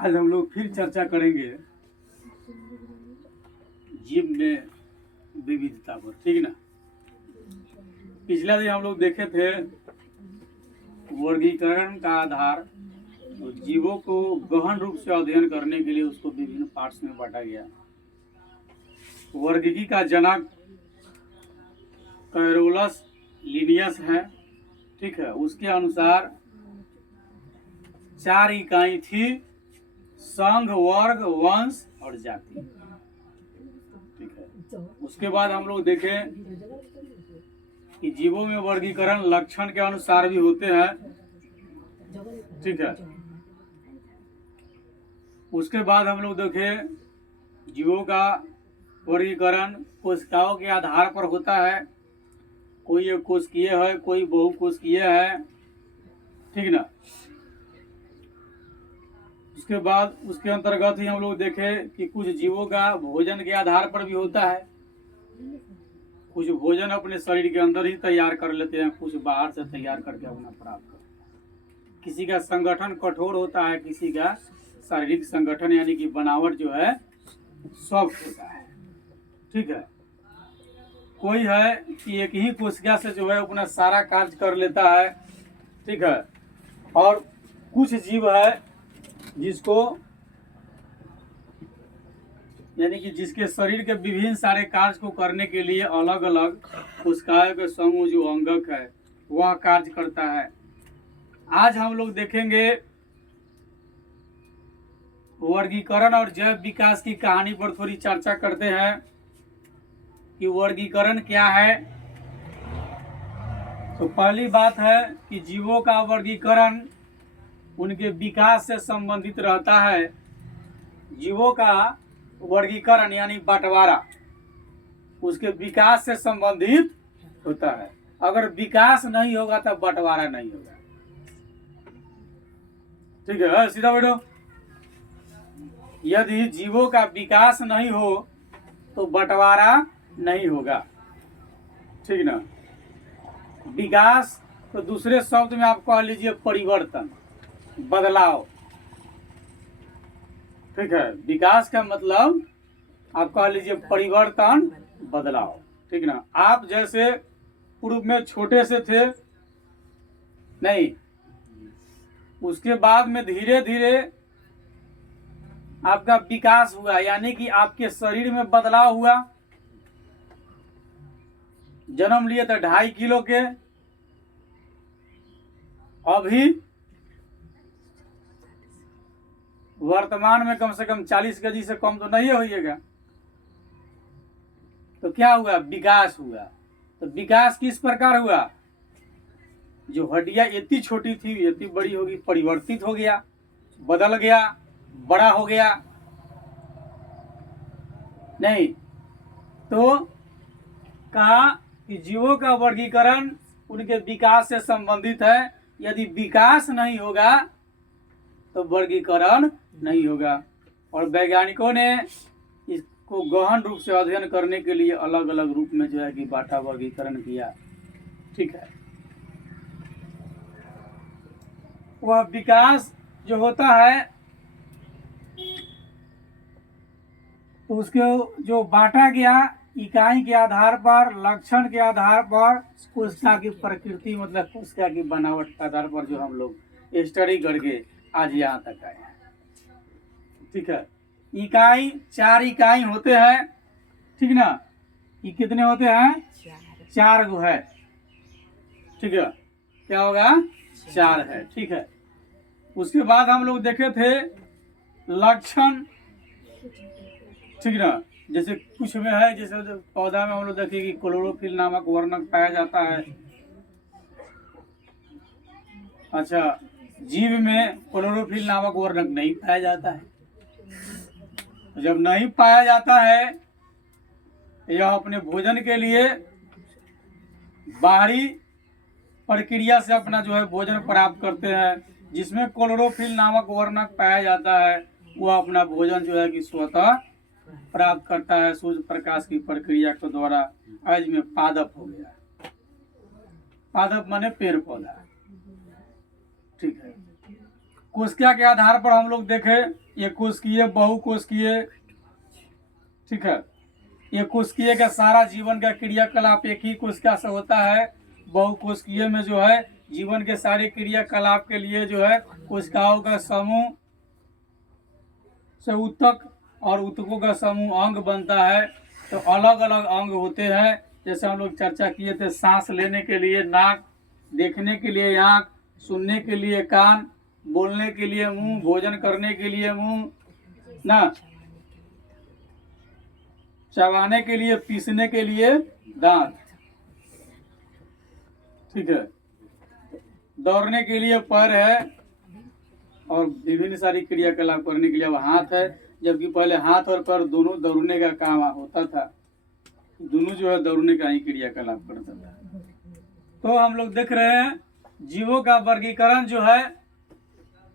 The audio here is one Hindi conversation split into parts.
आज हम लोग फिर चर्चा करेंगे जीव में विविधता पर, ठीक ना। पिछला दिन हम लोग देखे थे वर्गीकरण का आधार, तो जीवों को गहन रूप से अध्ययन करने के लिए उसको विभिन्न पार्ट्स में बांटा गया। वर्गीकी का जनक कैरोलस लिनियस है, ठीक है। उसके अनुसार 4 इकाई थी: संघ, वर्ग, वंश और जाति, ठीक है। उसके बाद हम लोग देखें कि जीवों में वर्गीकरण लक्षण के अनुसार भी होते हैं, ठीक है। उसके बाद हम लोग देखें जीवों का वर्गीकरण कोशिकाओं के आधार पर होता है। कोई एक कोशिकीय है, कोई बहुकोशिकीय है, ठीक ना। उसके बाद उसके अंतर्गत ही हम लोग देखें कि कुछ जीवों का भोजन के आधार पर भी होता है। कुछ भोजन अपने शरीर के अंदर ही तैयार कर लेते हैं, कुछ बाहर से तैयार करके अपना प्राप्त करते हैं। किसी का संगठन कठोर होता है, किसी का शारीरिक संगठन यानी कि बनावट जो है सॉफ्ट होता है, ठीक है। कोई है कि एक ही कोशिका से जो है अपना सारा कार्य कर लेता है, ठीक है। और कुछ जीव है जिसको यानी कि जिसके शरीर के विभिन्न सारे कार्य को करने के लिए अलग अलग कोशिकाओं के समूह जो अंगक है वह कार्य करता है। आज हम लोग देखेंगे वर्गीकरण और जैव विकास की कहानी पर थोड़ी चर्चा करते हैं कि वर्गीकरण क्या है। तो पहली बात है कि जीवों का वर्गीकरण उनके विकास से संबंधित रहता है। जीवों का वर्गीकरण यानी बंटवारा उसके विकास से संबंधित होता है। अगर विकास नहीं होगा तो बंटवारा नहीं होगा, ठीक है। सीधा बैठो। यदि जीवों का विकास नहीं हो तो बंटवारा नहीं होगा, ठीक ना। विकास तो दूसरे शब्द में आप कह लीजिए परिवर्तन, बदलाव, ठीक है। विकास का मतलब आप कह लीजिए परिवर्तन, बदलाव, ठीक ना। आप जैसे पूर्व में छोटे से थे नहीं, उसके बाद में धीरे धीरे आपका विकास हुआ यानी कि आपके शरीर में बदलाव हुआ। जन्म लिए तो 2.5 किलो के, अभी वर्तमान में कम से कम 40 केजी से कम तो नहीं होइएगा। तो क्या हुआ? विकास हुआ। तो विकास किस प्रकार हुआ? जो हड्डियां इतनी छोटी थी इतनी बड़ी होगी, परिवर्तित हो गया, बदल गया, बड़ा हो गया। नहीं तो कहा कि जीवों का वर्गीकरण उनके विकास से संबंधित है। यदि विकास नहीं होगा तो वर्गीकरण नहीं होगा। और वैज्ञानिकों ने इसको गहन रूप से अध्ययन करने के लिए अलग अलग रूप में जो है कि बांटा, वर्गीकरण किया, ठीक है। वह विकास जो होता है तो उसके जो बांटा गया इकाई के आधार पर, लक्षण के आधार पर, कोशिका की प्रकृति मतलब कोशिका की बनावट के आधार पर जो हम लोग स्टडी करके आज यहाँ तक आए हैं, ठीक है। इकाई 4 इकाई होते हैं, ठीक ना। ये कितने होते हैं? 4 गो है, ठीक है। क्या होगा? 4 है, ठीक है। उसके बाद हम लोग देखे थे लक्षण, ठीक ना। जैसे कुछ में है, जैसे पौधा में हम लोग देखे कि क्लोरोफिल नामक वर्णक पाया जाता है। अच्छा, जीव में क्लोरोफिल नामक वर्णक नहीं पाया जाता है। जब नहीं पाया जाता है, यह अपने भोजन के लिए बाहरी प्रक्रिया से अपना जो है भोजन प्राप्त करते हैं। जिसमें क्लोरोफिल नामक वर्णक पाया जाता है वह अपना भोजन जो है कि स्वतः प्राप्त करता है सूर्य प्रकाश की प्रक्रिया के द्वारा। आज में पादप हो गया। पादप माने पेड़ पौधा, ठीक है। कोशिका के आधार पर हम लोग देखें एक कोशिकीय, बहुकोशिकीय, ठीक है। एक कोशिकीय का सारा जीवन का क्रियाकलाप एक ही कोशिका से होता है। बहुकोशिकीय में जो है जीवन के सारे क्रियाकलाप के लिए जो है कोशिकाओं का समूह से ऊतक और ऊतकों का समूह अंग बनता है। तो अलग अलग अंग होते हैं, जैसे हम लोग चर्चा किए थे, सांस लेने के लिए नाक, देखने के लिए आँख, सुनने के लिए कान, बोलने के लिए मुंह, भोजन करने के लिए मुंह ना, चबाने के लिए, पीसने के लिए दांत, ठीक है। दौड़ने के लिए पैर है और विभिन्न सारी क्रियाकलाप करने के लिए अब हाथ है, जबकि पहले हाथ और पैर दोनों दौड़ने का काम होता था, दोनों जो है दौड़ने का ही क्रियाकलाप करता था। तो हम लोग देख रहे हैं जीवों का वर्गीकरण जो है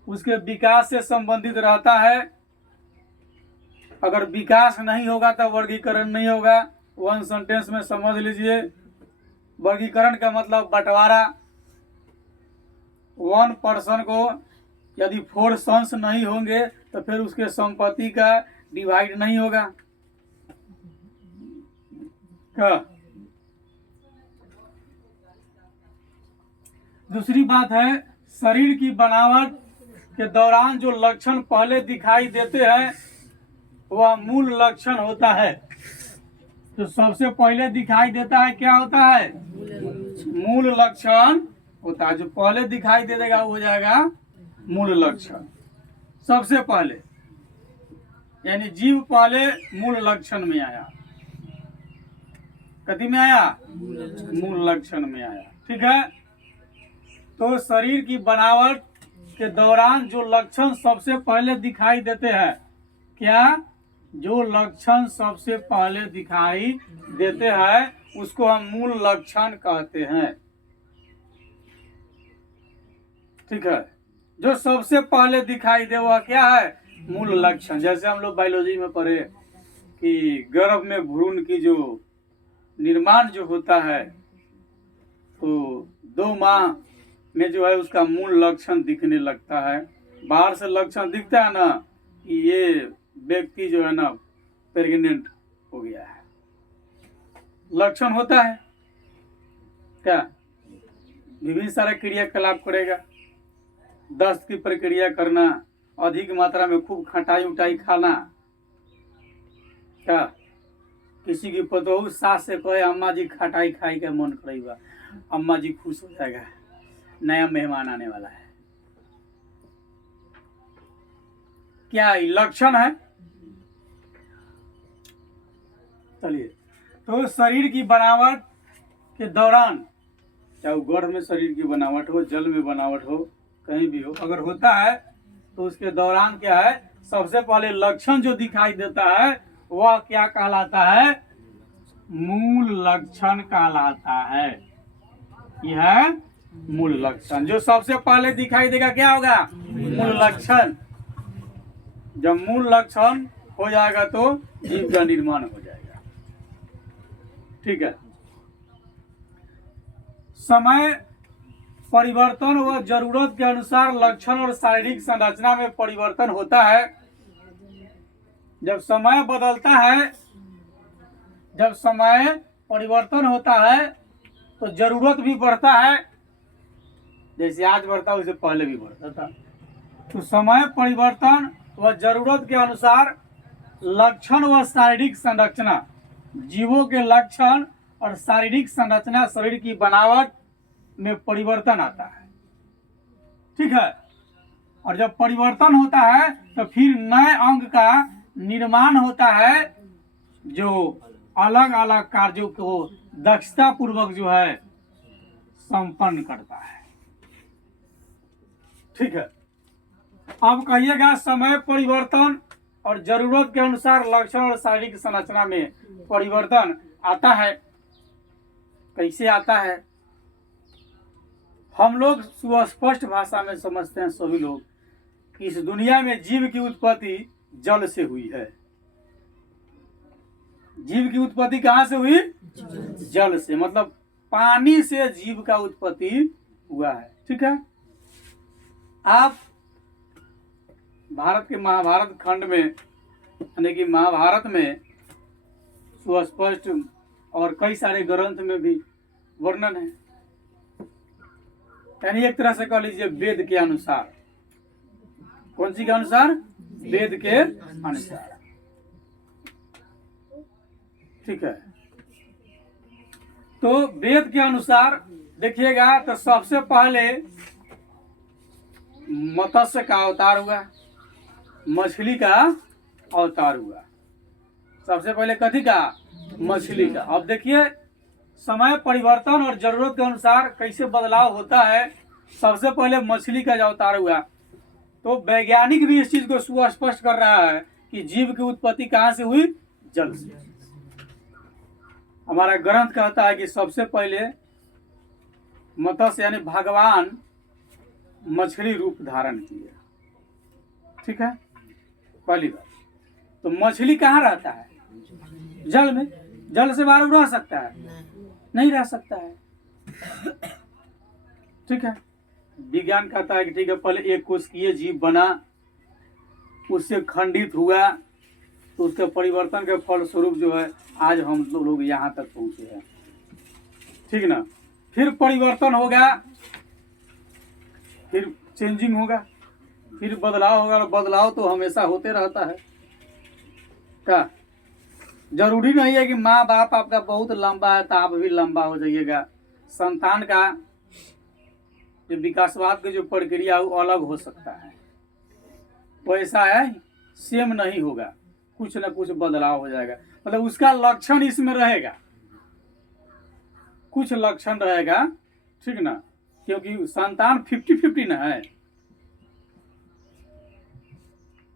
उसके विकास से संबंधित रहता है। अगर विकास नहीं होगा तो वर्गीकरण नहीं होगा। वन सेंटेंस में समझ लीजिए, वर्गीकरण का मतलब बंटवारा। वन पर्सन को यदि 4 सन्स नहीं होंगे तो फिर उसके संपत्ति का डिवाइड नहीं होगा। क्या दूसरी बात है, शरीर की बनावट के दौरान जो लक्षण पहले दिखाई देते हैं वह मूल लक्षण होता है। तो सबसे पहले दिखाई देता है क्या होता है? मूल लक्षण होता है। जो पहले दिखाई दे देगा वो हो जाएगा मूल लक्षण। सबसे पहले यानी जीव पहले मूल लक्षण में आया। कथी में आया? मूल लक्षण में आया, ठीक है। तो शरीर की बनावट के दौरान जो लक्षण सबसे पहले दिखाई देते हैं, क्या? जो लक्षण सबसे पहले दिखाई देते हैं उसको हम मूल लक्षण कहते हैं, ठीक है। जो सबसे पहले दिखाई दे वह क्या है? मूल लक्षण। जैसे हम लोग बायोलॉजी में पढ़े कि गर्भ में भ्रूण की जो निर्माण जो होता है तो 2 माह में जो है उसका मूल लक्षण दिखने लगता है। बाहर से लक्षण दिखता है ना कि ये व्यक्ति जो है ना प्रेग्नेंट हो गया है, लक्षण होता है क्या? विभिन्न सारे क्रियाकलाप करेगा, दस्त की प्रक्रिया करना, अधिक मात्रा में खूब खटाई उटाई खाना, क्या? किसी की पतोहू सास से कहे अम्मा जी खटाई खाई के मन करेगा, अम्मा जी खुश हो जाएगा, नया मेहमान आने वाला है। क्या लक्षण है? चलिए, तो शरीर की बनावट के दौरान, चाहे गर्भ में शरीर की बनावट हो, जल में बनावट हो, कहीं भी हो, अगर होता है तो उसके दौरान क्या है? सबसे पहले लक्षण जो दिखाई देता है वह क्या कहलाता है? मूल लक्षण कहलाता है। यह है मूल लक्षण। जो सबसे पहले दिखाई देगा क्या होगा? मूल लक्षण। जब मूल लक्षण हो जाएगा तो जीव का निर्माण हो जाएगा, ठीक है। समय परिवर्तन व जरूरत के अनुसार लक्षण और शारीरिक संरचना में परिवर्तन होता है। जब समय बदलता है, जब समय परिवर्तन होता है तो जरूरत भी बढ़ता है। जैसे आज बढ़ता है वैसे पहले भी बढ़ता था। तो समय परिवर्तन व जरूरत के अनुसार लक्षण व शारीरिक संरचना, जीवों के लक्षण और शारीरिक संरचना, शरीर की बनावट में परिवर्तन आता है, ठीक है। और जब परिवर्तन होता है तो फिर नए अंग का निर्माण होता है जो अलग अलग कार्यों को दक्षता पूर्वक जो है संपन्न करता है, ठीक है। अब कहिएगा समय परिवर्तन और जरूरत के अनुसार लक्षण और शारीरिक संरचना में परिवर्तन आता है। कैसे आता है? हम लोग सुस्पष्ट भाषा में समझते हैं सभी लोग कि इस दुनिया में जीव की उत्पत्ति जल से हुई है। जीव की उत्पत्ति कहाँ से हुई? जल से, मतलब पानी से जीव का उत्पत्ति हुआ है, ठीक है। आप भारत के महाभारत खंड में यानी कि महाभारत में सुस्पष्ट और कई सारे ग्रंथ में भी वर्णन है। यानी एक तरह से कह लीजिए वेद के अनुसार। कौन सी के अनुसार? वेद के अनुसार। ठीक है, तो वेद के अनुसार देखिएगा तो सबसे पहले मत्स्य का अवतार हुआ, मछली का अवतार हुआ। सबसे पहले कथी का? मछली का। अब देखिए समय परिवर्तन और जरूरत के अनुसार कैसे बदलाव होता है। सबसे पहले मछली का जो अवतार हुआ, तो वैज्ञानिक भी इस चीज को सुस्पष्ट कर रहा है कि जीव की उत्पत्ति कहाँ से हुई? जल से। हमारा ग्रंथ कहता है कि सबसे पहले मत्स्य यानी भगवान मछली रूप धारण किया। ठीक है, पहली बात। तो मछली कहाँ रहता है? जल में। जल से बाहर रह सकता है? नहीं रह सकता है। ठीक है, विज्ञान कहता है कि ठीक है, पहले एक कोशिकीय जीव बना, उससे खंडित हुआ, तो उसके परिवर्तन के फलस्वरूप जो है आज हम लोग यहाँ तक पहुँचे हैं। ठीक ना, फिर परिवर्तन होगा, फिर चेंजिंग होगा, फिर बदलाव होगा, और बदलाव तो हमेशा होते रहता है। क्या जरूरी नहीं है कि माँ बाप आपका बहुत लंबा है तो आप भी लंबा हो जाइएगा। संतान का जो विकासवाद की जो प्रक्रिया वो अलग हो सकता है, वो ऐसा है सेम नहीं होगा, कुछ ना कुछ बदलाव हो जाएगा। मतलब उसका लक्षण इसमें रहेगा, कुछ लक्षण रहेगा। ठीक ना, क्योंकि संतान 50-50 ना है,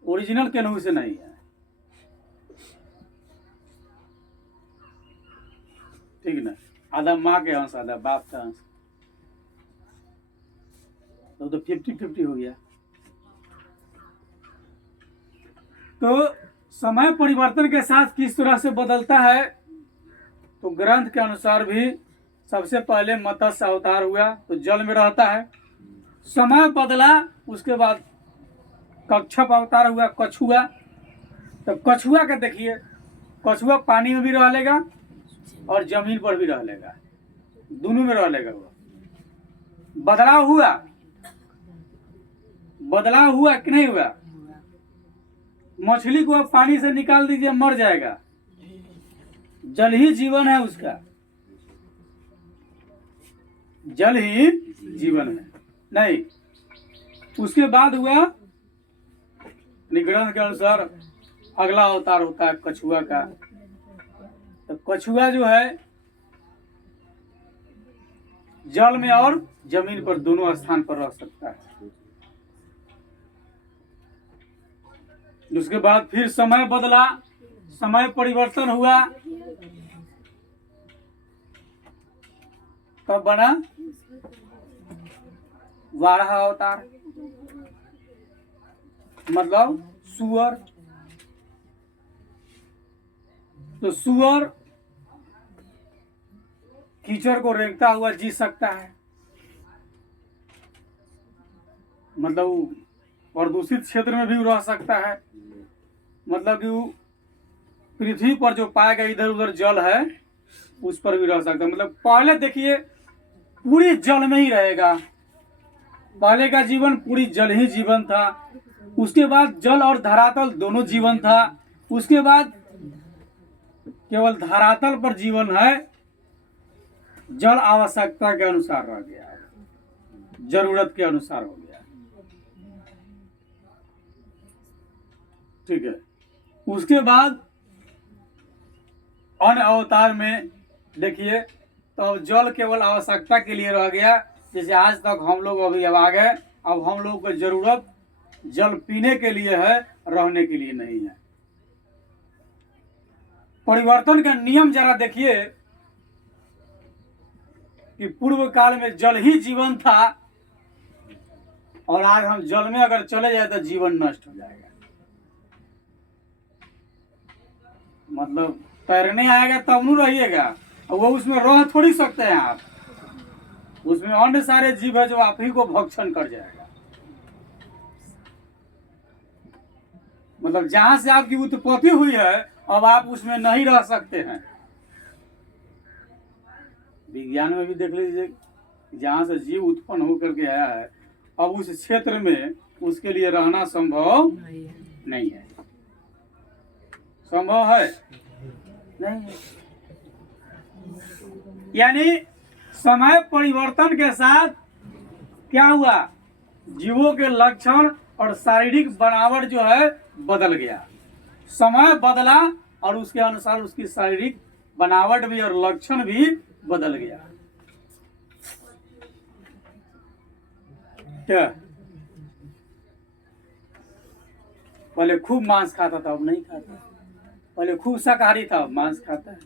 ओरिजिनल केनहू से नहीं है। ठीक ना, आधा माँ के अंश आधा बाप का अंश, तो 50-50 हो गया। तो समय परिवर्तन के साथ किस तरह से बदलता है, तो ग्रंथ के अनुसार भी सबसे पहले मत्स्य अवतार हुआ तो जल में रहता है। समय बदला, उसके बाद कच्छप अवतार हुआ, कछुआ। तो कछुआ का देखिए, कछुआ पानी में भी रह लेगा और जमीन पर भी रह लेगा, दोनों में रह लेगा। वो बदलाव हुआ, बदलाव हुआ कि नहीं हुआ? मछली को आप पानी से निकाल दीजिए, मर जाएगा। जल ही जीवन है उसका, जल ही जीवन है। नहीं, उसके बाद हुआ ग्रंथ के अनुसार अगला अवतार होता है कछुआ का। तो कछुआ जो है जल में और जमीन पर दोनों स्थान पर रह सकता है। उसके बाद फिर समय बदला, समय परिवर्तन हुआ, तब बना वाराह अवतार, मतलब सुअर। तो सुअर कीचड़ को रेंगता हुआ जी सकता है, मतलब वो प्रदूषित क्षेत्र में भी रह सकता है। मतलब कि वो पृथ्वी पर जो पाएगा इधर उधर जल है उस पर भी रह सकता है। मतलब पहले देखिए पूरी जल में ही रहेगा, पहले का जीवन पूरी जल ही जीवन था। उसके बाद जल और धरातल दोनों जीवन था। उसके बाद केवल धरातल पर जीवन है, जल आवश्यकता के अनुसार रह गया है, जरूरत के अनुसार हो गया। ठीक है, उसके बाद अन्य अवतार में देखिए तो अब जल केवल आवश्यकता के लिए रह गया। जैसे आज तक हम लोग अभी अब आ गए, अब हम लोग को जरूरत जल पीने के लिए है, रहने के लिए नहीं है। परिवर्तन का नियम जरा देखिए कि पूर्व काल में जल ही जीवन था और आज हम जल में अगर चले जाए तो जीवन नष्ट हो जाएगा। मतलब तैरने आएगा तब नहीं रहिएगा, वो उसमें रह थोड़ी सकते हैं आप, उसमें अन्य सारे जीव है जो आप ही को भक्षण कर जाएगा। मतलब जहां से आपकी उत्पत्ति हुई है अब आप उसमें नहीं रह सकते हैं। विज्ञान में भी देख लीजिए, जहां से जीव उत्पन्न होकर के आया है अब उस क्षेत्र में उसके लिए रहना संभव नहीं है। संभव है नहीं है। यानी समय परिवर्तन के साथ क्या हुआ, जीवों के लक्षण और शारीरिक बनावट जो है बदल गया। समय बदला और उसके अनुसार उसकी शारीरिक बनावट भी और लक्षण भी बदल गया। क्या पहले खूब मांस खाता था अब नहीं खाता, पहले खूब शाकाहारी था अब मांस खाता है,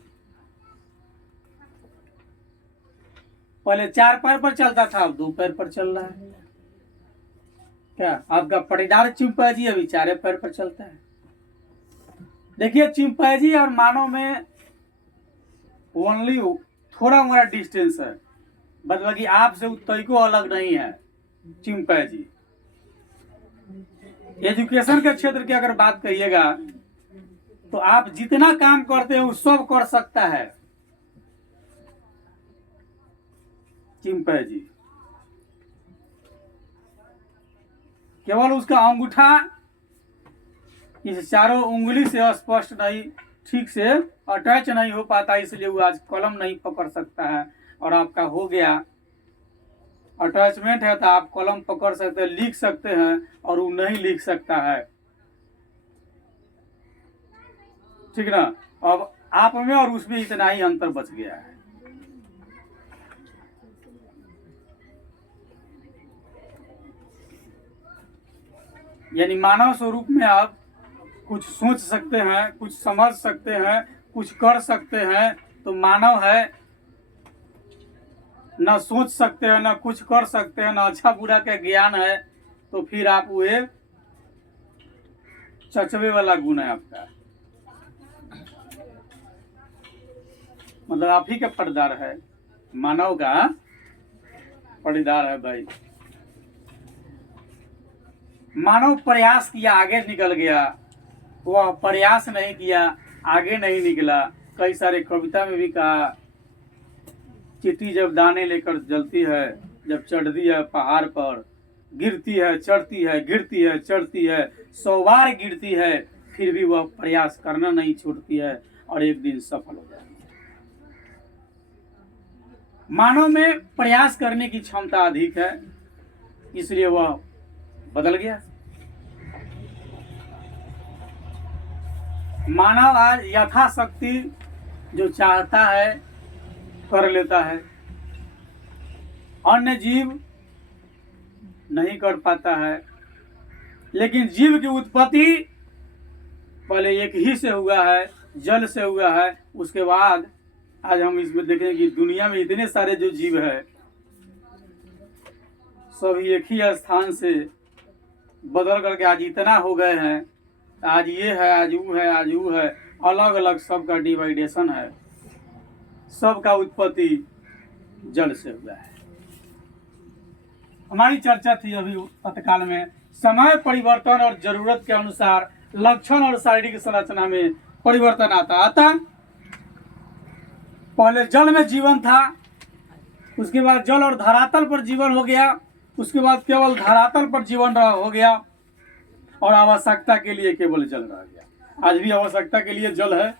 पहले 4 पैर पर चलता था अब 2 पैर पर चल रहा है। क्या आपका पटीदार चिंपैंजी अभी 4 पैर पर चलता है। देखिए चिंपैंजी और मानव में ओनली थोड़ा मोड़ा डिस्टेंस है, मतलब कि आपसे तरीको अलग नहीं है। चिंपैंजी एजुकेशन के क्षेत्र की अगर बात करिएगा तो आप जितना काम करते हो सब कर सकता है चिंपैंजी। केवल उसका अंगूठा इस चारों उंगली से स्पष्ट नहीं, ठीक से अटैच नहीं हो पाता, इसलिए वो आज कलम नहीं पकड़ सकता है। और आपका हो गया अटैचमेंट है तो आप कलम पकड़ सकते हैं, लिख सकते हैं, और वो नहीं लिख सकता है। ठीक ना। अब आप में और उसमें इतना ही अंतर बच गया है। यानी मानव स्वरूप में आप कुछ सोच सकते हैं, कुछ समझ सकते हैं, कुछ कर सकते हैं, तो मानव है न सोच सकते हैं, न कुछ कर सकते हैं, न अच्छा बुरा का ज्ञान है, तो फिर आप वो चचवे वाला गुण है आपका, मतलब आप ही का पटदार है, मानव का पटीदार है भाई। मानव प्रयास किया आगे निकल गया, वह प्रयास नहीं किया आगे नहीं निकला। कई सारे कविता में भी कहा, चींटी जब दाने लेकर जलती है, जब चढ़ती है पहाड़ पर, गिरती है चढ़ती है, गिरती है चढ़ती है, 100 बार गिरती है, फिर भी वह प्रयास करना नहीं छोड़ती है और एक दिन सफल हो जाती है। मानव में प्रयास करने की क्षमता अधिक है, इसलिए वह बदल गया। मानव आज यथाशक्ति जो चाहता है कर लेता है, अन्य जीव नहीं कर पाता है। लेकिन जीव की उत्पत्ति पहले एक ही से हुआ है, जल से हुआ है। उसके बाद आज हम इसमें देखें कि दुनिया में इतने सारे जो जीव है सब एक ही स्थान से बदल करके आज इतना हो गए हैं। आज ये है, आज वो है, आज वो है, अलग अलग सबका डिवाइडेशन है, सबका उत्पत्ति जल से हुआ है। हमारी चर्चा थी अभी तत्काल में, समय परिवर्तन और जरूरत के अनुसार लक्षण और शारीरिक संरचना में परिवर्तन आता। पहले जल में जीवन था, उसके बाद जल और धरातल पर जीवन हो गया, उसके बाद केवल धरातल पर जीवन हो गया, और आवश्यकता के लिए केवल जल रह गया। आज भी आवश्यकता के लिए जल है,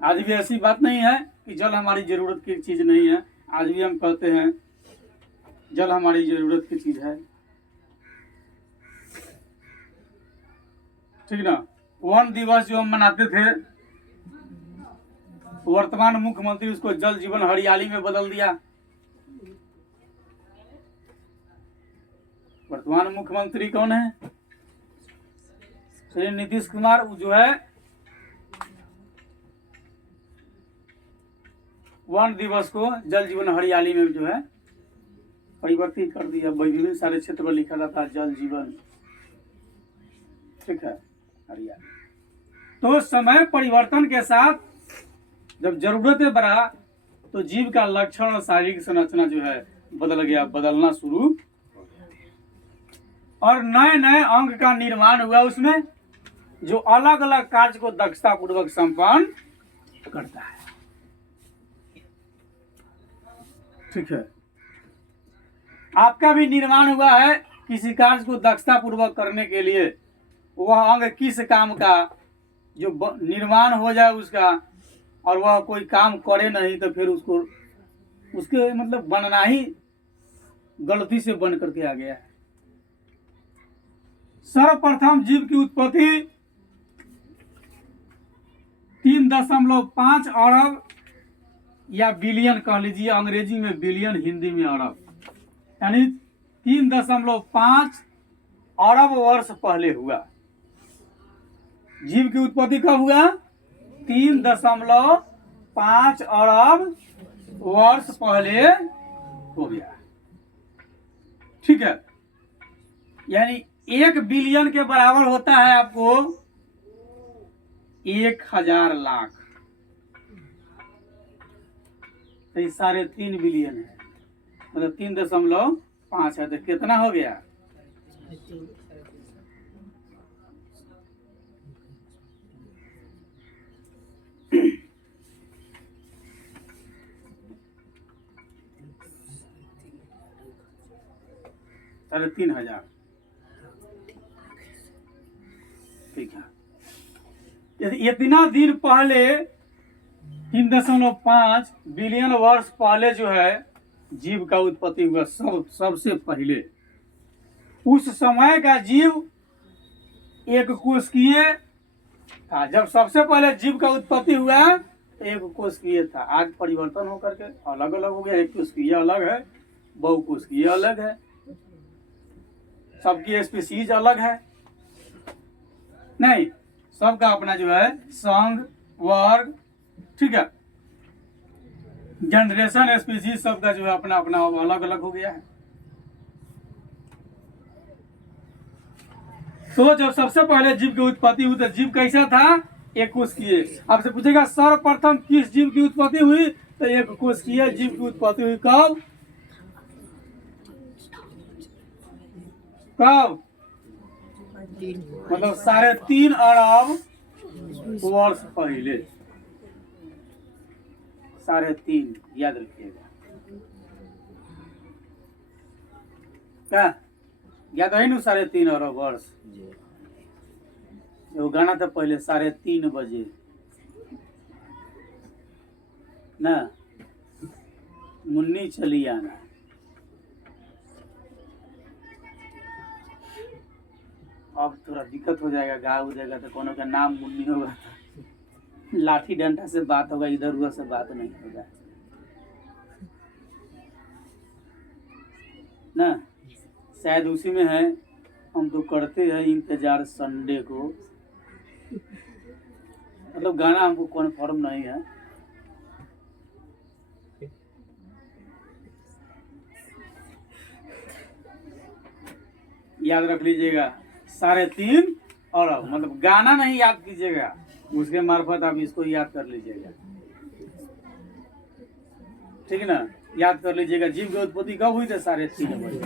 आज भी ऐसी बात नहीं है कि जल हमारी जरूरत की चीज नहीं है। आज भी हम कहते हैं जल हमारी जरूरत की चीज है। ठीक ना। वन दिवस जो हम मनाते थे, वर्तमान मुख्यमंत्री उसको जल जीवन हरियाली में बदल दिया। वर्तमान मुख्यमंत्री कौन है? श्री नीतीश कुमार। जो है वन दिवस को जल जीवन हरियाली में जो है परिवर्तित कर दिया। विभिन्न सारे क्षेत्र में लिखा जाता जल जीवन, ठीक है, हरियाली। तो समय परिवर्तन के साथ जब जरूरतें बढ़ा तो जीव का लक्षण और शारीरिक संरचना जो है बदल गया, बदलना शुरू, और नए नए अंग का निर्माण हुआ उसमें। जो अलग अलग कार्य को दक्षता पूर्वक संपन्न करता है। ठीक है, आपका भी निर्माण हुआ है किसी कार्य को दक्षता पूर्वक करने के लिए। वह अंग किस काम का जो निर्माण हो जाए उसका, और वह कोई काम करे नहीं तो फिर उसको उसके मतलब बनना ही गलती से बन करके आ गया है। सर्वप्रथम जीव की उत्पत्ति 3.5 अरब या बिलियन कह लीजिए, अंग्रेजी में बिलियन, हिंदी में अरब, यानी 3.5 अरब वर्ष पहले हुआ। जीव की उत्पत्ति कब हुआ? 3.5 अरब वर्ष पहले हो गया। ठीक है, यानी 1 बिलियन के बराबर होता है आपको 1000 लाख, तो 3.5 बिलियन है, मतलब 3.5 है, तो कितना हो गया? 3.500। ठीक है, इतना दिन पहले 3.5 बिलियन वर्ष पहले जो है जीव का उत्पत्ति हुआ, सबसे पहले। उस समय का जीव एक कोशिकीय था। जब सबसे पहले जीव का उत्पत्ति हुआ एक कोशिकीय था। आज परिवर्तन होकर के अलग अलग हो गया, एक कोशिकीय अलग है, बहुकोशिकीय अलग है, सबकी स्पीसीज अलग है, नहीं, सबका अपना जो है संघ, वर्ग, ठीक है, जनरेशन, स्पीसीज, सबका जो है अपना अपना अलग अलग हो गया है। तो जब सबसे पहले जीव की उत्पत्ति हुई तो जीव कैसा था? एक कोशिकीय। आपसे पूछेगा सर्वप्रथम किस जीव की उत्पत्ति हुई, तो एक कोशिकीय जीव की उत्पत्ति हुई। कब? मतलब 3.5 अरब वर्ष पहले। 3.5 याद रखिएगा, क्या याद है ना? 3.5 अरब वर्ष। वो गाना था पहले 3:30 बजे ना, मुन्नी चली आना। अब थोड़ा दिक्कत हो जाएगा, गाँव हो जाएगा तो कोनो का नाम मुन्नी होगा, लाठी डंडा से बात होगा, इधर उधर से बात नहीं होगा ना। शायद उसी में है। हम तो करते हैं इंतजार संडे को, मतलब गाना हमको कन्फर्म नहीं है। याद रख लीजिएगा 3.5 अरब, मतलब गाना नहीं याद कीजिएगा, उसके मार्फत आप इसको याद कर लीजिएगा। ठीक है ना, याद कर लीजिएगा। जीव की उत्पत्ति कब हुई थी? 3.5 बजे,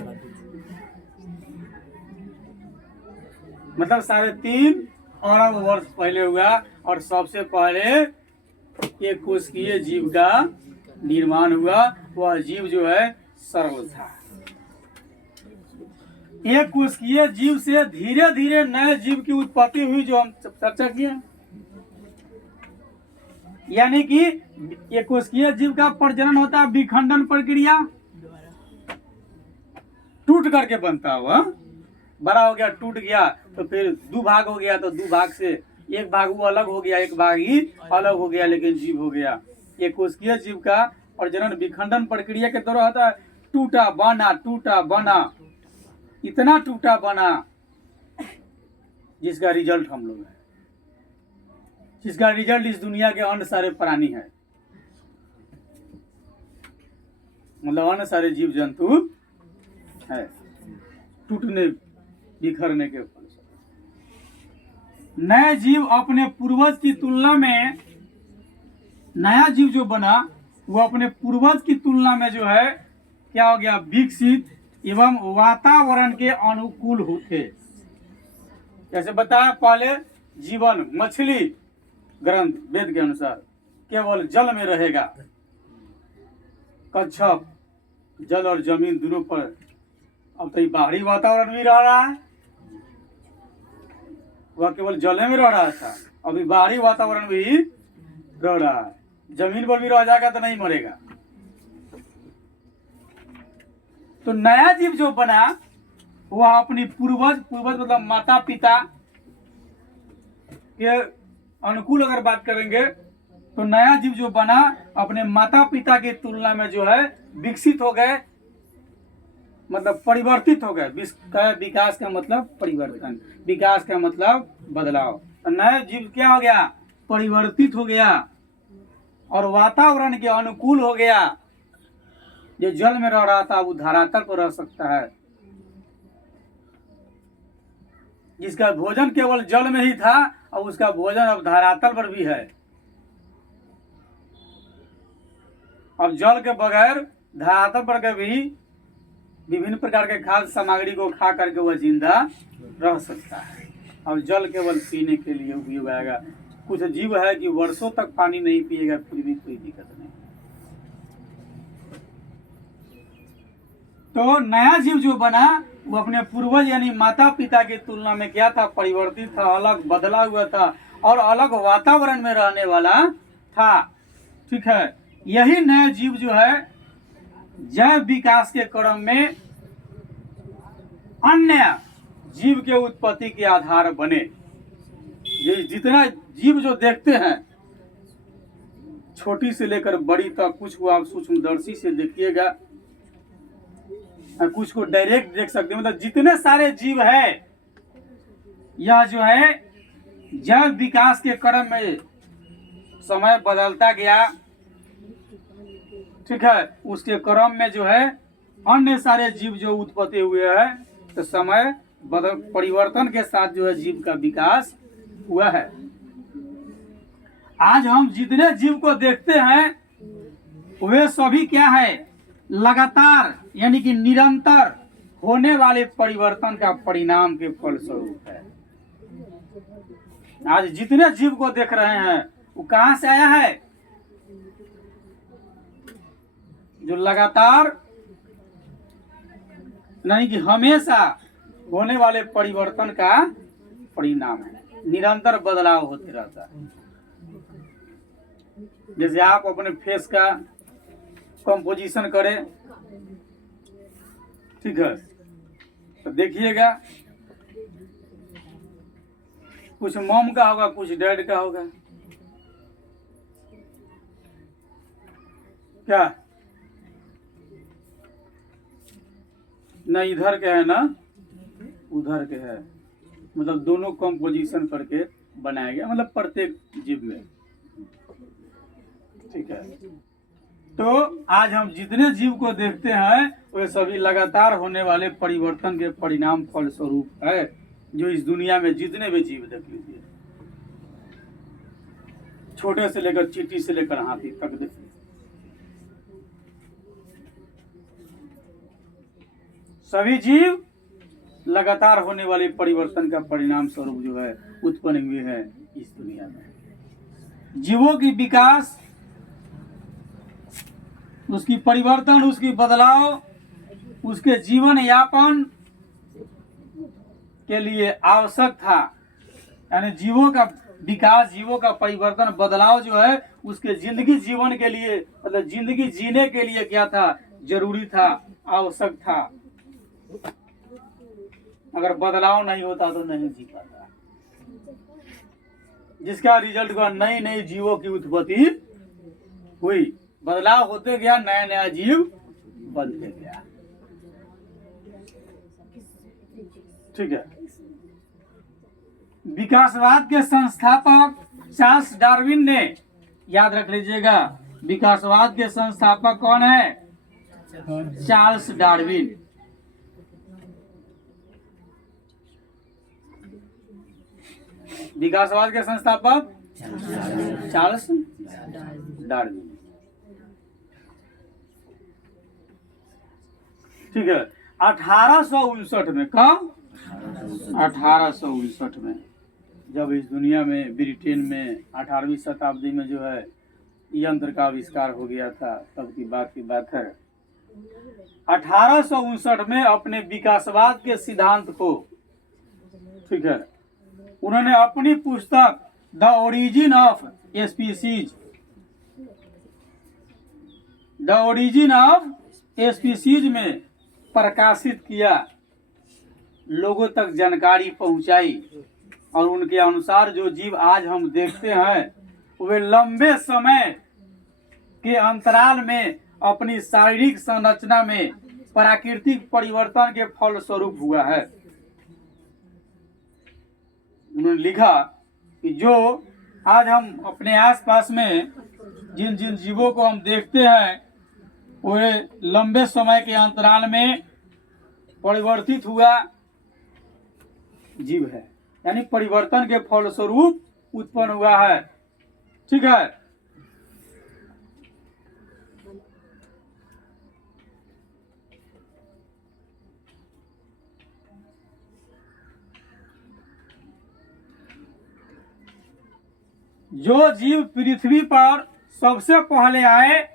मतलब 3.5 अरब वर्ष पहले हुआ। और सबसे पहले एक कोशिकीय जीव का निर्माण हुआ। वह जीव जो है सरल था। एक कोशिकीय जीव से धीरे धीरे नए जीव की उत्पत्ति हुई, जो हम चर्चा किए। यानी कि एक कोशिकीय जीव का प्रजनन होता है विखंडन प्रक्रिया, टूट करके बनता हुआ, बड़ा हो गया, टूट गया, तो फिर 2 भाग हो गया, तो 2 भाग से एक भाग वो अलग हो गया, एक भाग ही अलग हो गया, लेकिन जीव हो गया। एक कोशिकीय जीव का प्रजनन विखंडन प्रक्रिया के दौरान होता है, टूटा बना, इतना टूटा बना जिसका रिजल्ट हम लोग है, जिसका रिजल्ट इस दुनिया के अन्य सारे प्राणी है, मतलब अन्य सारे जीव जंतु है, टूटने बिखरने के फल। नए जीव अपने पूर्वज की तुलना में, नया जीव जो बना वो अपने पूर्वज की तुलना में जो है क्या हो गया? विकसित एवं वातावरण के अनुकूल होते। जैसे बताया पहले जीवन मछली ग्रंथ वेद के अनुसार केवल जल में रहेगा। कच्छप जल और जमीन दोनों पर, अब तो बाहरी वातावरण भी रह रहा है, वह केवल जल में रह रहा था, अभी बाहरी वातावरण भी रह रहा है। जमीन पर भी रह जाएगा तो नहीं मरेगा। तो नया जीव जो बना वह अपनी पूर्वज मतलब माता पिता के अनुकूल अगर बात करेंगे तो नया जीव जो बना अपने माता पिता की तुलना में जो है विकसित हो गए, मतलब परिवर्तित हो गए। विकास का मतलब परिवर्तन, विकास का मतलब बदलाव। नया जीव क्या हो गया? परिवर्तित हो गया और वातावरण के अनुकूल हो गया। जो जल में रह रहा था वो धरातल पर रह सकता है। जिसका भोजन केवल जल में ही था और उसका भोजन अब धरातल पर भी है। अब जल के बगैर धरातल पर के भी विभिन्न प्रकार के खाद्य सामग्री को खा करके वह जिंदा रह सकता है। अब जल केवल पीने के लिए उपयोग आएगा। कुछ जीव है कि वर्षों तक पानी नहीं पिएगा, फिर भी कोई दिक्कत नहीं। तो नया जीव जो बना वो अपने पूर्वज यानी माता पिता की तुलना में क्या था? परिवर्तित था, अलग बदला हुआ था और अलग वातावरण में रहने वाला था। ठीक है, यही नया जीव जो है जैव विकास के क्रम में अन्य जीव के उत्पत्ति के आधार बने। ये जितना जीव जो देखते हैं छोटी से लेकर बड़ी तक, कुछ को आप सूक्ष्मदर्शी से देखिएगा, कुछ को डायरेक्ट देख सकते हैं। मतलब जितने सारे जीव है यह जो है जैव विकास के क्रम में समय बदलता गया। ठीक है, उसके क्रम में जो है अन्य सारे जीव जो उत्पत्ति हुए हैं तो समय परिवर्तन के साथ जो है जीव का विकास हुआ है। आज हम जितने जीव को देखते हैं वे सभी क्या है? लगातार यानी कि निरंतर होने वाले परिवर्तन का परिणाम के फलस्वरूप है। आज जितने जीव को देख रहे हैं वो कहां से आया है? जो लगातार नहीं कि हमेशा होने वाले परिवर्तन का परिणाम है। निरंतर बदलाव होते रहता है। जैसे आप अपने फेस का कंपोजिशन करें, ठीक है, तो देखिएगा कुछ मॉम का होगा, कुछ डैड का होगा। क्या ना इधर के है ना उधर के है, मतलब दोनों कंपोजिशन करके बनाया गया, मतलब प्रत्येक जीव में। ठीक है, तो आज हम जितने जीव को देखते हैं वे सभी लगातार होने वाले परिवर्तन के परिणाम फलस्वरूप है। जो इस दुनिया में जितने भी जीव देख लीजिए, छोटे से लेकर चींटी से लेकर हाथी तक देखिए, सभी जीव लगातार होने वाले परिवर्तन का परिणाम स्वरूप जो है उत्पन्न हुए हैं इस दुनिया में। जीवों की विकास, उसकी परिवर्तन, उसकी बदलाव, उसके जीवन यापन के लिए आवश्यक था। यानी जीवों का विकास, जीवों का परिवर्तन, बदलाव जो है उसके जिंदगी जीवन के लिए, मतलब जिंदगी जीने के लिए क्या था? जरूरी था, आवश्यक था। अगर बदलाव नहीं होता तो नहीं जी पाता। जिसका रिजल्ट हुआ नई नई जीवों की उत्पत्ति हुई, बदलाव होते गया, नया नया जीव बनते गया। ठीक है, विकासवाद के संस्थापक चार्ल्स डार्विन ने, याद रख लीजिएगा, विकासवाद के संस्थापक कौन है? Charles Darwin. विकासवाद के संस्थापक चार्ल्स डार्विन। ठीक है, 1859 में, कब? 1859 में जब इस दुनिया में ब्रिटेन में 18वीं शताब्दी में जो है यंत्र का आविष्कार हो गया था, तब की बात है। 1859 में अपने विकासवाद के सिद्धांत को, ठीक है, उन्होंने अपनी पुस्तक the origin of species, the origin of species में प्रकाशित किया, लोगों तक जानकारी पहुंचाई, और उनके अनुसार जो जीव आज हम देखते हैं वे लंबे समय के अंतराल में अपनी शारीरिक संरचना में प्राकृतिक परिवर्तन के फलस्वरूप हुआ है। उन्होंने लिखा कि जो आज हम अपने आसपास में जिन जिन जीवों को हम देखते हैं वे लंबे समय के अंतराल में परिवर्तित हुआ जीव है, यानी परिवर्तन के फलस्वरूप उत्पन्न हुआ है। ठीक है, जो जीव पृथ्वी पर सबसे पहले आए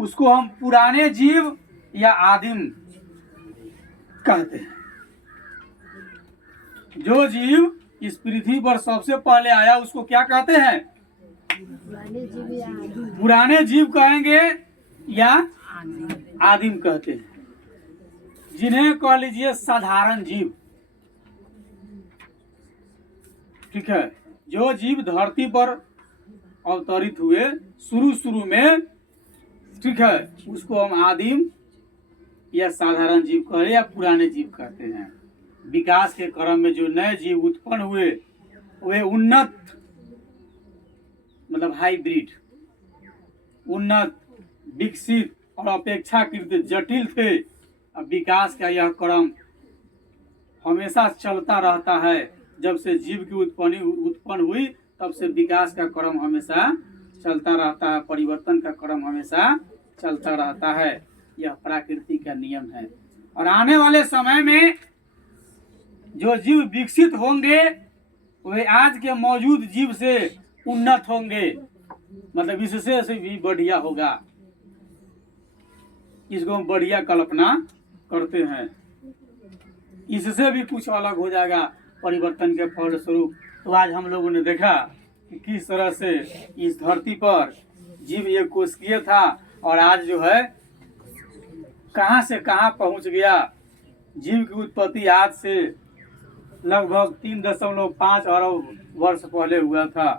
उसको हम पुराने जीव या आदिम कहते हैं। जो जीव इस पृथ्वी पर सबसे पहले आया उसको क्या कहते हैं? पुराने जीव कहेंगे या आदिम कहते हैं, जिन्हें कह लीजिए साधारण जीव। ठीक है, जो जीव धरती पर अवतरित हुए शुरू में, ठीक है, उसको हम आदिम या साधारण जीव कहें या पुराने जीव कहते हैं। विकास के क्रम में जो नए जीव उत्पन्न हुए वे उन्नत, मतलब हाइब्रिड, उन्नत, विकसित और अपेक्षाकृत जटिल थे। अब विकास का यह क्रम हमेशा चलता रहता है। जब से जीव की उत्पन्न हुई तब से विकास का क्रम हमेशा चलता रहता है, परिवर्तन का क्रम हमेशा चलता रहता है। यह प्रकृति का नियम है। और आने वाले समय में जो जीव विकसित होंगे वे आज के मौजूद जीव से उन्नत होंगे, मतलब इससे भी बढ़िया होगा। इसको हम बढ़िया कल्पना करते हैं, इससे भी कुछ अलग हो जाएगा परिवर्तन के फलस्वरूप। तो आज हम लोगों ने देखा कि किस तरह से इस धरती पर जीव एक कोशिकीय था और आज जो है कहां से कहां पहुंच गया। जीव की उत्पत्ति आज से लगभग 3.5 अरब वर्ष पहले हुआ था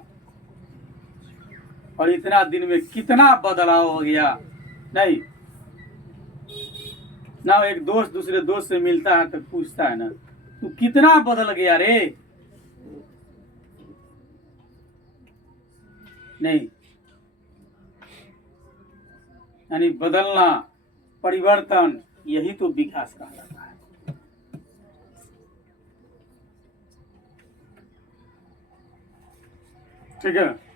और इतना दिन में कितना बदलाव हो गया। नहीं ना, एक दोस्त दूसरे दोस्त से मिलता है तो पूछता है ना, तू कितना बदल गया रे। नहीं, यानी बदलना, परिवर्तन, यही तो विकास कहा जाता है। ठीक है।